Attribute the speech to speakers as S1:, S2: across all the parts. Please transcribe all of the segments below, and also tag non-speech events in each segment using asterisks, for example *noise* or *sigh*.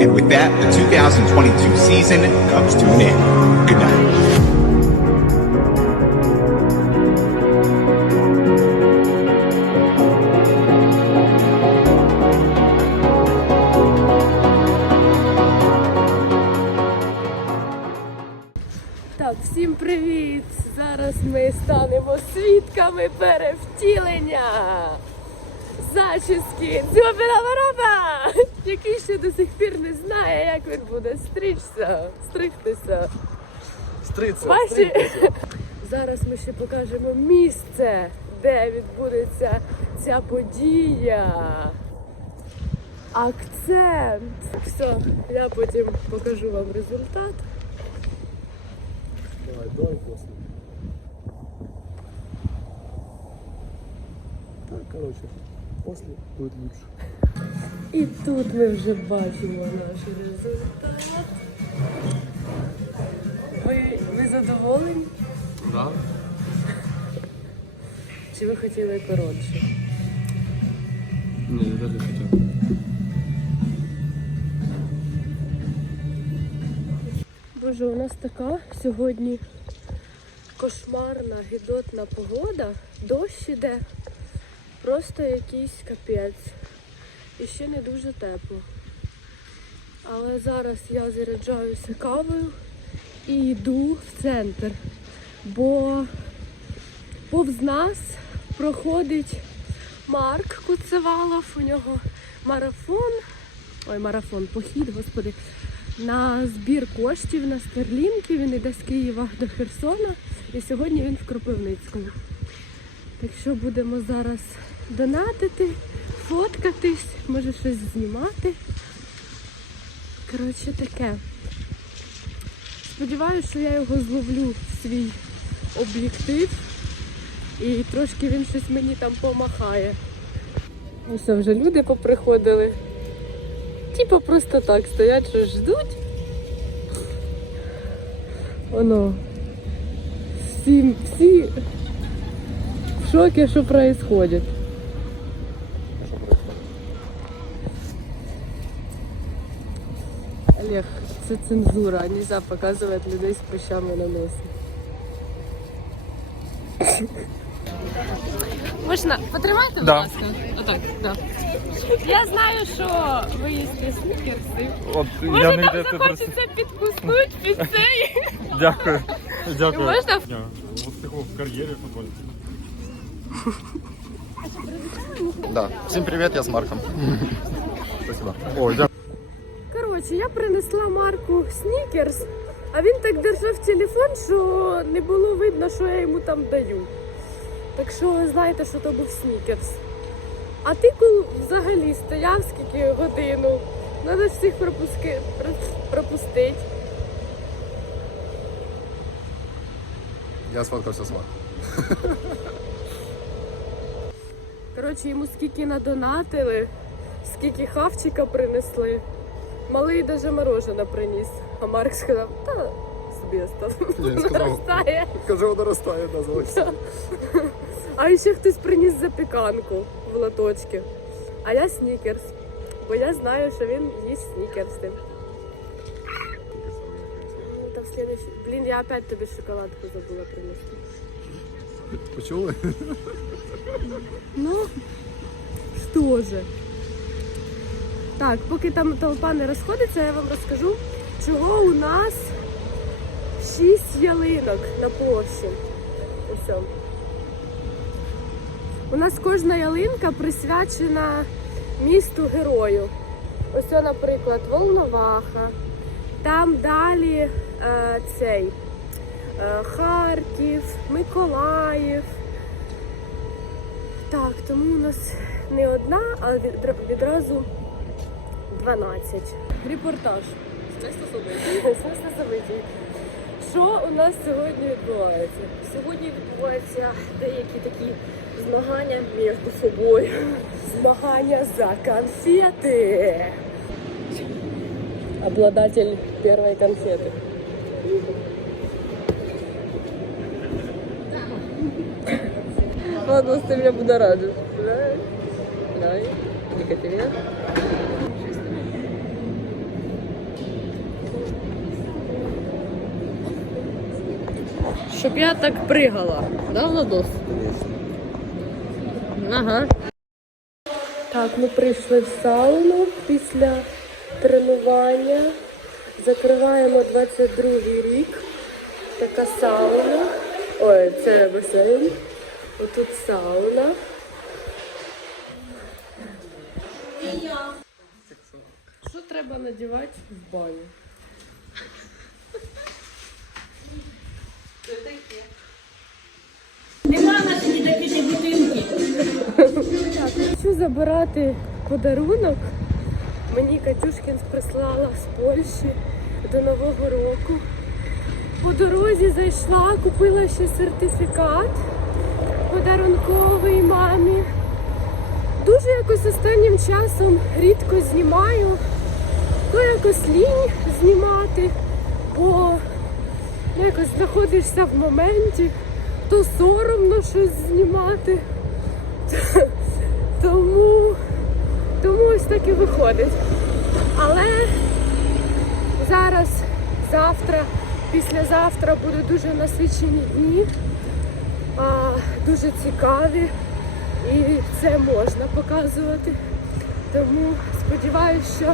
S1: And with that, the 2022 season comes to an end. Good night.
S2: Так, всім привіт! Зараз ми станемо свідками перевтілення. Зачіски Дзюбіра-Бараба! Який ще до сих пір не знає, як він буде стричся, стригтися.
S3: Стриця,
S2: Ваші... Зараз ми ще покажемо місце, де відбудеться ця подія. Акцент. Все, я потім покажу вам результат.
S3: Давай, давай после. Так, короче, после будет лучше.
S2: І тут ми вже бачимо наш результат. Ви, ви задоволені?
S3: Да?
S2: Чи ви хотіли коротше?
S3: Не, я даже хотел.
S2: Боже, у нас така сьогодні кошмарна, гідотна погода. Дощ іде. Просто якийсь капець. І ще не дуже тепло. Але зараз я заряджаюся кавою і йду в центр. Бо повз нас проходить Марк Куцевалов. У нього марафон. Ой, марафон, похід, господи на збір коштів на стерлінки. Він іде з Києва до Херсона. І сьогодні він в Кропивницькому. Так що будемо зараз донатити, фоткатись, може щось знімати. Коротше, таке. Сподіваюся, що я його зловлю в свій об'єктив. І трошки він щось мені там помахає. Ось вже люди поприходили. Типа просто так стоять, що ждуть. Воно. Всі, всі в шокі, що происходит. Олег, це цензура, нельзя показувати людей з прищами на носі. Можна, потримайте, будь
S4: Да.
S2: ласка. Отак, да. Я знаю, що ви їсте снікерси.
S4: От
S2: Може
S4: я не
S2: там
S4: це просто.
S2: захочеться підкуснуть під цей.
S4: Дякую. Дякую.
S2: Можна?
S4: Успіху в кар'єрі футбольній.
S5: Да. Всем привет, я с Марком. Спасибо. Ой, дякую.
S2: Коротше, я принесла Марку снікерс, а він так держав телефон, що не було видно, що я йому там даю. Так що ви знаєте, що то був снікерс. А ти коли взагалі стояв скільки годину. Треба всіх пропуски... пропустити.
S5: Я сфоткався з Марком.
S2: Коротше, йому скільки надонатили, скільки хавчика принесли. Малий даже мороженое приніс. А Марк сказав, та собі остав.
S5: Сказав.
S2: Наростає.
S5: Каже, воно ростає, да, залишиться.
S2: А ще хтось приніс запіканку в лоточки. А я снікерс. Бо я знаю, що він їсть снікерси. Ну, там слідуючий. Блін, я опять тобі шоколадку забула принести.
S5: Почули?
S2: Ну, що же. Так, поки там толпа не розходиться, я вам розкажу, чого у нас шість ялинок на площі. Ось. У нас кожна ялинка присвячена місту герою. Ось, наприклад, Волноваха. Там далі е, цей е, Харків, Миколаїв. Так, тому у нас не одна, а відра- відразу 12. Репортаж. Звісно, *laughs* событий. Що у нас сьогодні відбувається? Сьогодні відбуваються деякі такі змагання між собою. Змагання за конфети. Обладатель першої конфети. Ладно, ты меня будоражишь. Давай. Давай. Екатерина. Щоб я так пригала. Да, Владос? Ага. Так, ми прийшли в сауну після тренування. Закриваємо 22 рік. Така сауна. Ой, це басейн. Отут сауна. Що треба надівати в баню? Хочу забирати подарунок. Мені Катюшкін прислала з Польщі до Нового року. По дорозі зайшла, купила ще сертифікат подарунковий мамі. Дуже якось останнім часом рідко знімаю, то якось лінь знімати, бо якось знаходишся в моменті, то соромно щось знімати. *laughs* Тому, тому ось так і виходить. Але зараз, завтра, післязавтра будуть дуже насичені дні, а, дуже цікаві. І це можна показувати. Тому сподіваюся, що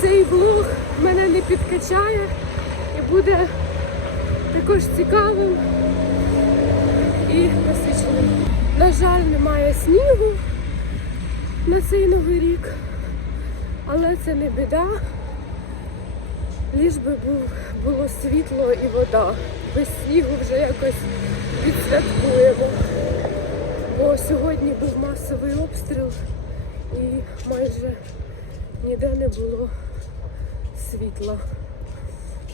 S2: цей влог мене не підкачає і буде також цікавим і насиченим. На жаль, немає снігу на цей новий рік, але це не біда. Ліж би був, було світло і вода. Без снігу вже якось відсвяткуємо. Бо сьогодні був масовий обстріл і майже ніде не було світла.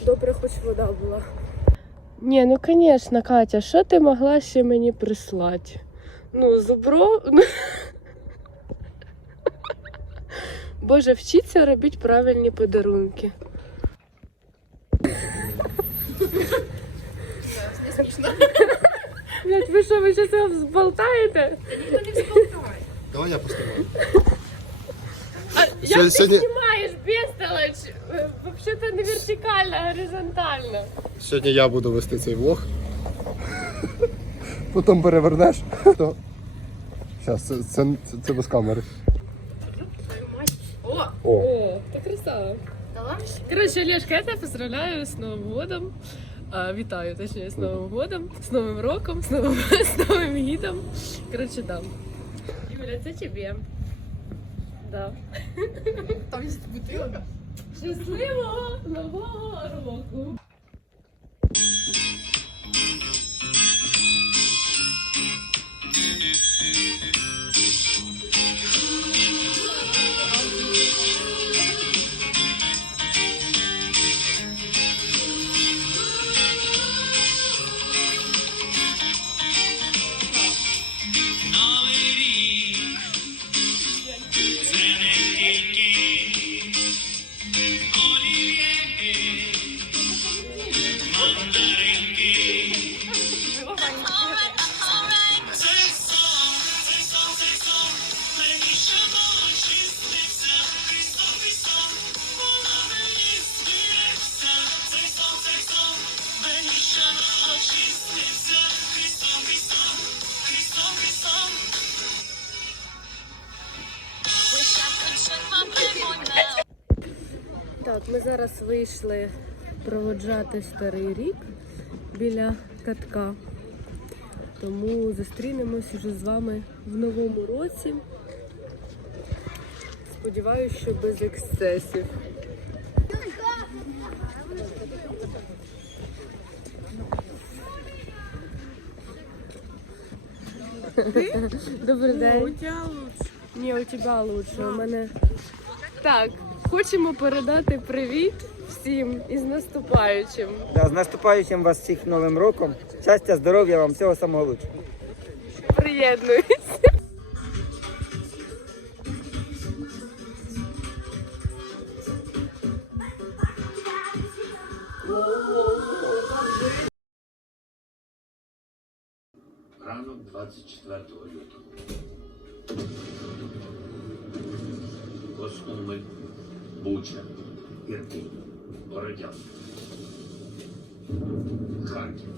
S2: Добре, хоч вода була. Ні, ну звісно, Катя, що ти могла ще мені прислати? Ну, зубро. *laughs* Боже, вчіться робити правильні подарунки. *laughs* Блять, ви що, ви зараз його взболтаєте?
S5: Давай я постою.
S2: А як ти
S5: сьогодні-
S2: знімаєш бестолочь? Вообще-то не вертикально, а горизонтально.
S5: Сьогодні я буду вести цей влог. Потім перевернеш. То... Зараз, це, це, це, це без камери.
S2: О,
S5: О.
S2: о, ти красава. Короче, Олежка, я тебе поздравляю з Новим годом. А, вітаю, точніше, з Новим годом, з Новим роком, з Новим, *laughs* з Новим гідом. Короче, да. Юля, це тебе. Да. Там є бутилка. Щасливого нового року! Зараз вийшли проводжати старий рік біля катка. Тому зустрінемось вже з вами в новому році. Сподіваюсь, що без ексцесів. Добрий день. У тебе лучше. Ні, у тебе лучше. У мене. Так, хочемо передати привіт всім із наступаючим.
S6: Да, з наступаючим вас всіх новим роком. Щастя, здоров'я вам, всього самого лучшого.
S2: Приєднуюсь.
S7: Ранок 24 лютого. Костуми, Буча, Ірпінь, Бородянка, Харків.